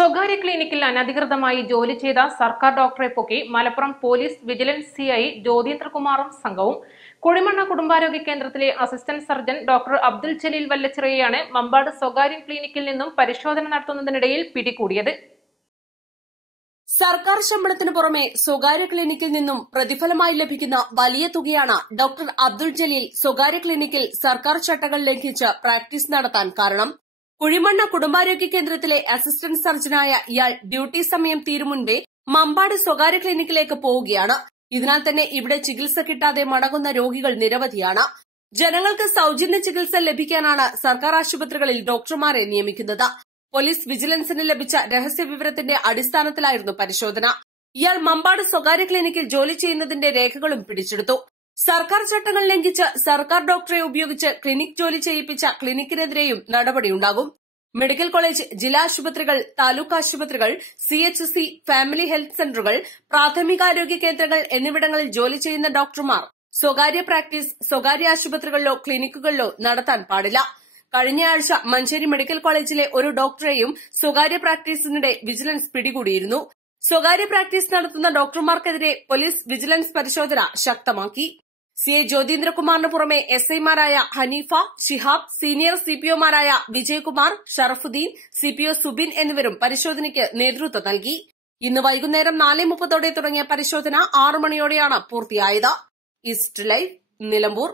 സ്വകാര്യ ക്ലിനിക്കിൽ അനധികൃതമായി ജോലി ചെയ്ത സർക്കാർ ഡോക്ടറെ പൊക്കി മലപ്പുറം പോലീസ് വിജിലൻസ് സിഐ ജ്യോതീന്ദ്രകുമാറും സംഘവും. കുഴിമണ്ണ കുടുംബാരോഗ്യ കേന്ദ്രത്തിലെ assistant surgeon doctor Abdul Jaleel വല്ലച്ചിറയെയാണ് Mambad സ്വകാര്യ ക്ലിനിക്കിൽ നിന്നും പരിശോധന നടത്തുന്നതിനിടയിൽ പിടികൂടിയത്. സർക്കാർ ശമ്പളത്തിന് പുറമെ സ്വകാര്യ ക്ലിനിക്കിൽ നിന്നും പ്രതിഫലമായി ലഭിക്കുന്ന വലിയ തുകയാണ് ഡോക്ടർ അബ്ദുൾ ജലീൽ സ്വകാര്യ ക്ലിനിക്കിൽ സർക്കാർ ചട്ടങ്ങൾ ലംഘിച്ച് പ്രാക്ടീസ് നടത്താൻ കാരണം. കുഴിമണ്ണ കുടുംബാരോഗ്യ കേന്ദ്രത്തിലെ അസിസ്റ്റന്റ് സർജനായ ഇയാൾ ഡ്യൂട്ടി സമയം തീരുമുൻപേ മമ്പാട് സ്വകാര്യ ക്ലിനിക്കിലേക്ക് പോവുകയാണ്. ഇതിനാൽ തന്നെ ഇവിടെ ചികിത്സ കിട്ടാതെ മടങ്ങുന്ന രോഗികൾ നിരവധിയാണ്. ജനങ്ങൾക്ക് സൌജന്യ ചികിത്സ ലഭിക്കാനാണ് സർക്കാർ ആശുപത്രികളിൽ ഡോക്ടർമാരെ നിയമിക്കുന്നത്. പോലീസ് വിജിലൻസിന് ലഭിച്ച രഹസ്യ വിവരത്തിന്റെ അടിസ്ഥാനത്തിലായിരുന്നു പരിശോധന. ഇയാൾ മമ്പാട് സ്വകാര്യ ക്ലിനിക്കിൽ ജോലി ചെയ്യുന്നതിന്റെ രേഖകളും പിടിച്ചെടുത്തു. സർക്കാർ ചട്ടങ്ങൾ ലംഘിച്ച് സർക്കാർ ഡോക്ടറെ ഉപയോഗിച്ച് ക്ലിനിക് ജോലി ചെയ്യിപ്പിച്ച ക്ലിനിക്കിനെതിരെയും നടപടിയുണ്ടാകും. മെഡിക്കൽ കോളേജ് ജില്ലാ ആശുപത്രികൾ താലൂക്ക് ആശുപത്രികൾ C H C family health സെന്ററുകൾ പ്രാഥമികാരോഗ്യ കേന്ദ്രങ്ങൾ എന്നിവിടങ്ങളിൽ ജോലി ചെയ്യുന്ന ഡോക്ടർമാർ സ്വകാര്യ പ്രാക്ടീസ് സ്വകാര്യ ആശുപത്രികളിലോ ക്ലിനിക്കുകളിലോ നടത്താൻ പാടില്ല. കഴിഞ്ഞയാഴ്ച മഞ്ചേരി മെഡിക്കൽ കോളേജിലെ ഒരു ഡോക്ടറെയും സ്വകാര്യ പ്രാക്ടീസിനിടെ വിജിലൻസ് പിടികൂടിയിരുന്നു. സ്വകാര്യ പ്രാക്ടീസ് നടത്തുന്ന ഡോക്ടർമാർക്കെതിരെ പോലീസ് വിജിലൻസ് പരിശോധന ശക്തമാക്കി. സി എ ജ്യോതീന്ദ്രകുമാറിന് പുറമെ എസ് ഐമാരായ ഹനീഫ ഷിഹാബ് സീനിയർ സിപിഒമാരായ വിജയകുമാർ ഷറഫുദ്ദീൻ സിപിഒ സുബിൻ എന്നിവരും പരിശോധനയ്ക്ക് നേതൃത്വം നൽകി. ഇന്ന് വൈകുന്നേരം നാല് മുപ്പതോടെ തുടങ്ങിയ പരിശോധന ആറു മണിയോടെയാണ് പൂർത്തിയായത്. East Live Nilambur.